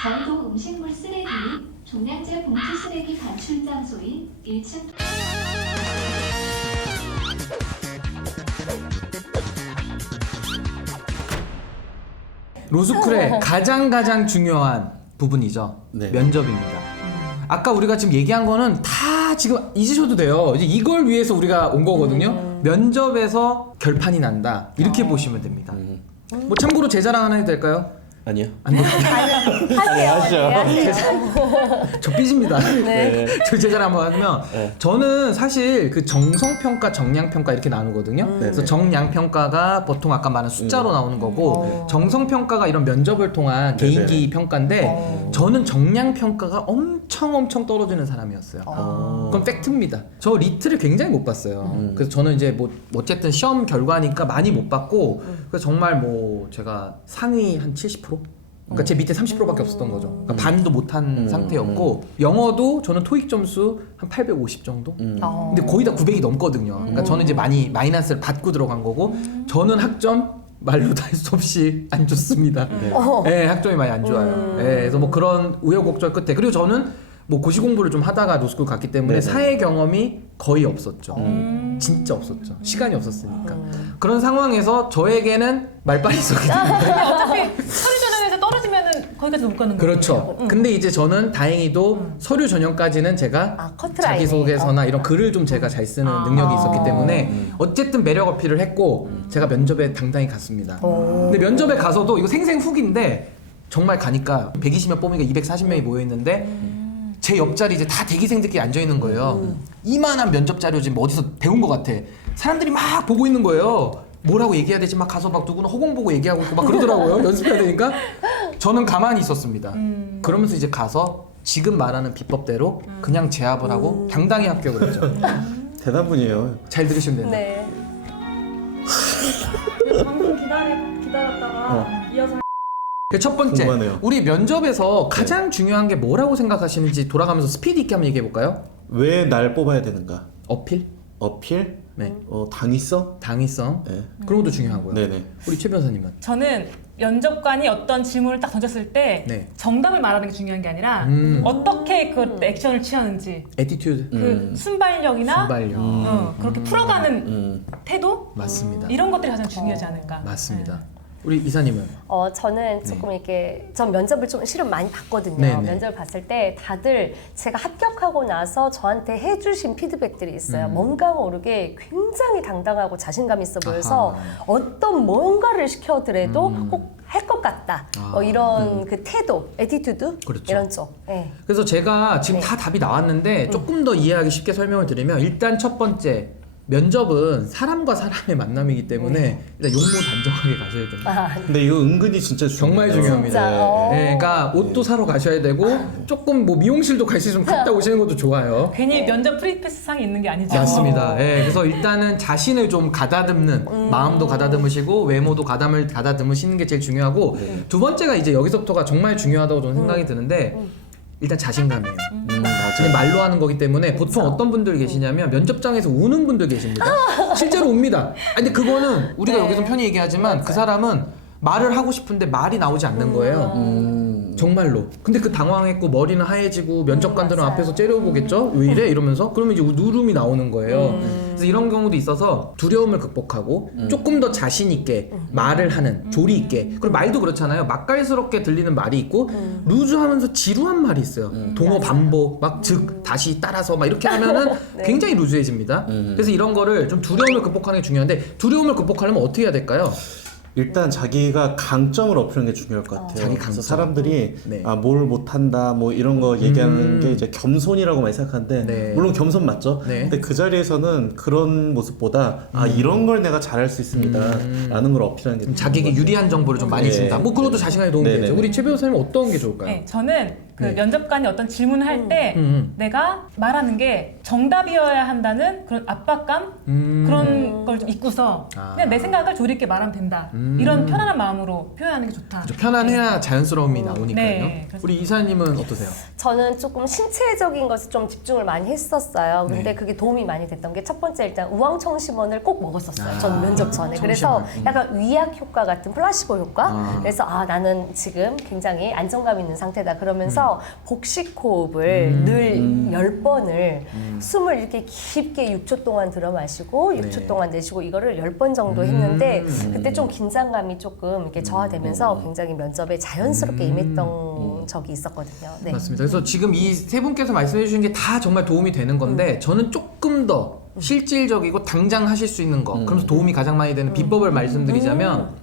저희도 음식물 쓰레기, 종량제 봉투 쓰레기 반출 장소인 1층 로스쿨의 가장 중요한 부분이죠. 네. 면접입니다. 아까 우리가 지금 얘기한 거는 다 지금 잊으셔도 돼요. 이제 이걸 위해서 우리가 온 거거든요. 면접에서 결판이 난다. 이렇게 보시면 됩니다. 뭐 참고로 제 자랑 하나 해도 될까요? 아니요. 안 돼요. 하시죠. 저 삐집니다. 네. 저 제자를 한번 하면 네. 저는 사실 그 정성평가, 정량평가 이렇게 나누거든요. 그래서 정량평가가 보통 아까 말한 숫자로 나오는 거고 정성평가가 이런 면접을 통한 개인기 평가인데 저는 정량평가가 엄청 떨어지는 사람이었어요. 그건 팩트입니다. 저 리트를 굉장히 못 봤어요. 그래서 저는 이제 뭐 어쨌든 시험 결과니까 많이 못 봤고 그래서 정말 뭐 제가 상위 한 70%? 그러니까 제 밑에 30%밖에 없었던 거죠. 그러니까 반도 못한 상태였고 영어도 저는 토익 점수 한 850 정도? 근데 거의 다 900이 넘거든요. 그러니까 저는 이제 많이 마이너스를 받고 들어간 거고 저는 학점 말로 다 할 수 없이 안 좋습니다. 네, 학점이 많이 안 좋아요. 네, 그래서 뭐 그런 우여곡절 끝에 그리고 저는 뭐 고시 공부를 좀 하다가 노스쿨 갔기 때문에 네네. 사회 경험이 거의 없었죠. 진짜 없었죠. 시간이 없었으니까. 그런 상황에서 저에게는 말빨이 쏘기 때문에 어차피 서류 전형에서 떨어지면은 거기까지 못 가는 거예요. 그렇죠. 근데 이제 저는 다행히도 서류 전형까지는 제가 커트라인에. 자기소개서나 이런 글을 좀 제가 잘 쓰는 능력이 있었기 때문에 어쨌든 매력 어필을 했고 제가 면접에 당당히 갔습니다. 근데 면접에 가서도 이거 생생 후기인데 정말 가니까 120명 뽑으니까 240명이 모여있는데 제 옆자리 이제 다 대기생들끼리 앉아있는 거예요. 이만한 면접 자료 지금 어디서 배운 것 같아. 사람들이 막 보고 있는 거예요. 뭐라고 얘기해야 되지? 막 가서 막 누구는 허공 보고 얘기하고 있고 막 그러더라고요. 연습해야 되니까. 저는 가만히 있었습니다. 그러면서 이제 가서 지금 말하는 비법대로 그냥 제압을 하고 당당히 합격을 했죠. 대단한 분이에요. 잘 들으시면 됩니다. 네. 방금 기다렸다가 이어서 그 첫 번째, 궁금하네요. 우리 면접에서 가장 중요한 게 뭐라고 생각하시는지 돌아가면서 스피드 있게 한번 얘기해 볼까요? 왜 날 뽑아야 되는가? 어필, 어필? 네, 당위성? 당위성 네. 그런 것도 중요하고요. 네네. 우리 최 변호사님은 저는 면접관이 어떤 질문을 딱 던졌을 때 네. 정답을 말하는 게 중요한 게 아니라 어떻게 그 액션을 취하는지 애티튜드, 그 순발력이나 순발력 그렇게 풀어가는 태도 맞습니다. 이런 것들이 가장 중요하지 않을까. 맞습니다. 우리 이사님은 저는 조금 이렇게 전 면접을 좀 실은 많이 봤거든요. 네네. 면접을 봤을 때 다들 제가 합격하고 나서 저한테 해주신 피드백들이 있어요. 뭔가 모르게 굉장히 당당하고 자신감 있어 보여서 어떤 뭔가를 시켜더라도 꼭 할 것 같다. 뭐 이런 그 태도, 애티튜드 그렇죠. 이런 쪽. 네. 그래서 제가 지금 네. 다 답이 나왔는데 조금 더 이해하기 쉽게 설명을 드리면 일단 첫 번째 면접은 사람과 사람의 만남이기 때문에 일단 용모단정하게 가셔야 됩니다. 근데 이거 은근히 진짜 정말 중요해요. 중요합니다. 진짜? 네, 그러니까 옷도 사러 가셔야 되고 조금 뭐 미용실도 갈 수 있으면 갔다 오시는 것도 좋아요. 괜히 면접 프리패스 상이 있는 게 아니죠. 맞습니다. 예, 그래서 일단은 자신을 좀 가다듬는 마음도 가다듬으시고 외모도 가다듬으시는 게 제일 중요하고 두 번째가 이제 여기서부터가 정말 중요하다고 저는 생각이 드는데 일단 자신감이에요. 그냥 말로 하는 거기 때문에 보통 어떤 분들이 계시냐면 면접장에서 우는 분들 계십니다. 실제로 웁니다. 아니, 근데 그거는 우리가 여기서 편히 얘기하지만 그 사람은 말을 하고 싶은데 말이 나오지 않는 거예요. 정말로. 근데 그 당황했고 머리는 하얘지고 면접관들은 맞아요. 앞에서 째려보겠죠? 왜 이래? 이러면서 그러면 이제 누름이 나오는 거예요. 그래서 이런 경우도 있어서 두려움을 극복하고 조금 더 자신 있게 말을 하는 조리 있게 그리고 말도 그렇잖아요. 맛깔스럽게 들리는 말이 있고 루즈하면서 지루한 말이 있어요. 동어 반복 막 즉 다시 따라서 막 이렇게 하면은 굉장히 루즈해집니다. 그래서 이런 거를 좀 두려움을 극복하는 게 중요한데 두려움을 극복하려면 어떻게 해야 될까요? 일단 자기가 강점을 어필하는 게 중요할 것 같아요. 자기 그래서 강점. 사람들이 네. 뭘 못한다 뭐 이런 거 얘기하는 게 이제 겸손이라고 많이 생각하는데 네. 물론 겸손 맞죠. 네. 근데 그 자리에서는 그런 모습보다 이런 걸 내가 잘할 수 있습니다라는 걸 어필하는 게 자기에게 유리한 정보를 좀 많이 네. 준다. 뭐 그것도 자신감에 도움이 네. 되죠. 네. 우리 최 변호사님은 어떤 게 좋을까요? 네, 저는 그 네. 면접관이 어떤 질문을 할 때 내가 말하는 게 정답이어야 한다는 그런 압박감 그런 걸 좀 잊고서 그냥 내 생각을 조리 있게 말하면 된다. 이런 편안한 마음으로 표현하는 게 좋다. 그렇죠. 편안해야 자연스러움이 나오니까요. 네, 그렇습니다. 우리 이사님은 어떠세요? 저는 조금 신체적인 것에 좀 집중을 많이 했었어요. 근데 그게 도움이 많이 됐던 게 첫 번째 일단 우황청심원을 꼭 먹었었어요. 저는 면접 전에. 그래서 약간 위약 효과 같은 플라시보 효과. 그래서 나는 지금 굉장히 안정감 있는 상태다. 그러면서 복식 호흡을 늘 10번을 숨을 이렇게 깊게 6초 동안 들어 마시고 6초 동안 내쉬고 이거를 10번 정도 했는데 그때 좀 긴장감이 조금 이렇게 저하되면서 굉장히 면접에 자연스럽게 임했던 적이 있었거든요. 네. 맞습니다. 그래서 지금 이 세 분께서 말씀해 주신 게 다 정말 도움이 되는 건데 저는 조금 더 실질적이고 당장 하실 수 있는 거 그러면서 도움이 가장 많이 되는 비법을 말씀드리자면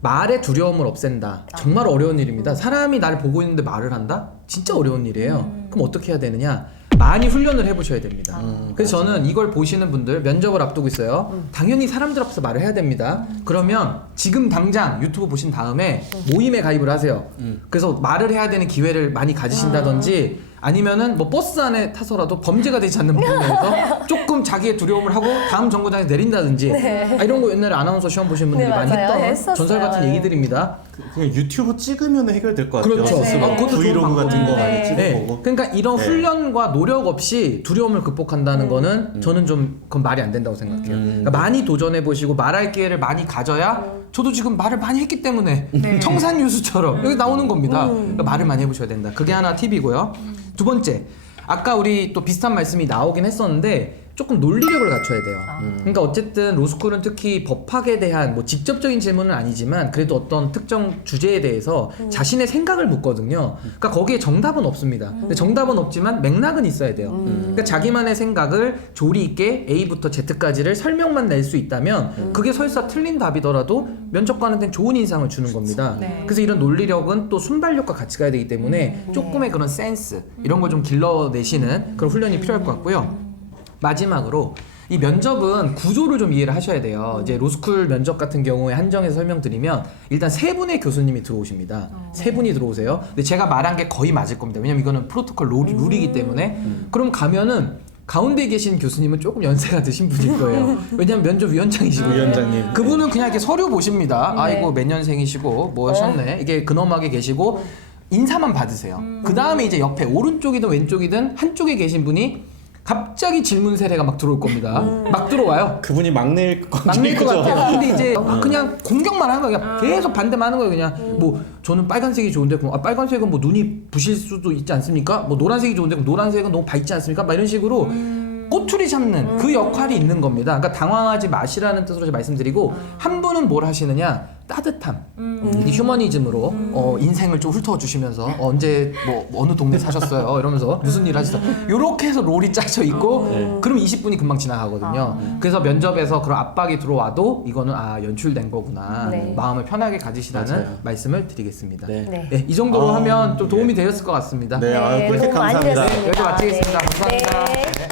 말의 두려움을 없앤다. 정말 어려운 일입니다. 사람이 나를 보고 있는데 말을 한다? 진짜 어려운 일이에요. 그럼 어떻게 해야 되느냐? 많이 훈련을 해보셔야 됩니다. 그래서 저는 이걸 보시는 분들 면접을 앞두고 있어요. 당연히 사람들 앞에서 말을 해야 됩니다. 그러면 지금 당장 유튜브 보신 다음에 모임에 가입을 하세요. 그래서 말을 해야 되는 기회를 많이 가지신다든지 아니면은 뭐 버스 안에 타서라도 범죄가 되지 않는 부분에서 조금 자기의 두려움을 하고 다음 정거장에서 내린다든지 이런 거 옛날에 아나운서 시험 보신 분들이 네, 많이 맞아요. 했던 했었어요. 전설 같은 네. 얘기들입니다. 그냥 유튜브 찍으면 해결될 것 같아요. 그렇죠. 스스로. 그것도 좋은 브이로그 같은 거 방법이네. 많이 찍어보고. 그러니까 이런 네. 훈련과 노력 없이 두려움을 극복한다는 거는 저는 좀 그건 말이 안 된다고 생각해요. 그러니까 많이 도전해 보시고 말할 기회를 많이 가져야 저도 지금 말을 많이 했기 때문에 청산유수처럼 여기 나오는 겁니다. 그러니까 말을 많이 해보셔야 된다. 그게 하나 팁이고요. 두 번째, 아까 우리 또 비슷한 말씀이 나오긴 했었는데 조금 논리력을 갖춰야 돼요. 그러니까 어쨌든 로스쿨은 특히 법학에 대한 뭐 직접적인 질문은 아니지만 그래도 어떤 특정 주제에 대해서 자신의 생각을 묻거든요. 그러니까 거기에 정답은 없습니다. 근데 정답은 없지만 맥락은 있어야 돼요. 그러니까 자기만의 생각을 조리 있게 A부터 Z까지를 설명만 낼 수 있다면 그게 설사 틀린 답이더라도 면접관한테는 좋은 인상을 주는 겁니다. 네. 그래서 이런 논리력은 또 순발력과 같이 가야 되기 때문에 조금의 그런 센스 이런 걸 좀 길러내시는 그런 훈련이 필요할 것 같고요. 마지막으로 이 면접은 구조를 좀 이해를 하셔야 돼요. 이제 로스쿨 면접 같은 경우에 한정해서 설명드리면 일단 세 분의 교수님이 들어오십니다. 세 분이 들어오세요. 근데 제가 말한 게 거의 맞을 겁니다. 왜냐면 이거는 프로토콜 룰이기 때문에. 그럼 가면은 가운데 계신 교수님은 조금 연세가 드신 분일 거예요. 왜냐면 면접위원장이시거든요. 위원장님. 그분은 그냥 이렇게 서류 보십니다. 아이고 몇 년생이시고 뭐 하셨네. 이게 근엄하게 계시고 인사만 받으세요. 그 다음에 이제 옆에 오른쪽이든 왼쪽이든 한쪽에 계신 분이 갑자기 질문 세례가 막 들어올 겁니다. 막 들어와요. 그분이 막내일 것 막내일 것 같죠? 같아요. 근데 이제 그냥 공격만 하는 거예요. 그냥 계속 반대만 하는 거예요. 그냥 뭐 저는 빨간색이 좋은데 그럼 빨간색은 뭐 눈이 부실 수도 있지 않습니까? 뭐 노란색이 좋은데 그럼 노란색은 너무 밝지 않습니까? 막 이런 식으로 꼬투리 잡는 그 역할이 있는 겁니다. 그러니까 당황하지 마시라는 뜻으로 제가 말씀드리고 한 분은 뭘 하시느냐? 따뜻함, 이 휴머니즘으로 인생을 좀 훑어주시면서 언제 뭐 어느 동네 사셨어요? 이러면서 무슨 일 하셨어요? 이렇게 해서 롤이 짜져 있고 그럼 20분이 금방 지나가거든요. 그래서 면접에서 그런 압박이 들어와도 이거는 연출된 거구나. 네. 마음을 편하게 가지시라는 맞아요. 말씀을 드리겠습니다. 네. 네. 네, 이 정도로 아, 하면 좀 도움이 네. 되었을 것 같습니다. 네, 꿀팁 도움 많이 감사합니다. 됐습니다. 여기서 마치겠습니다. 감사합니다. 네. 네.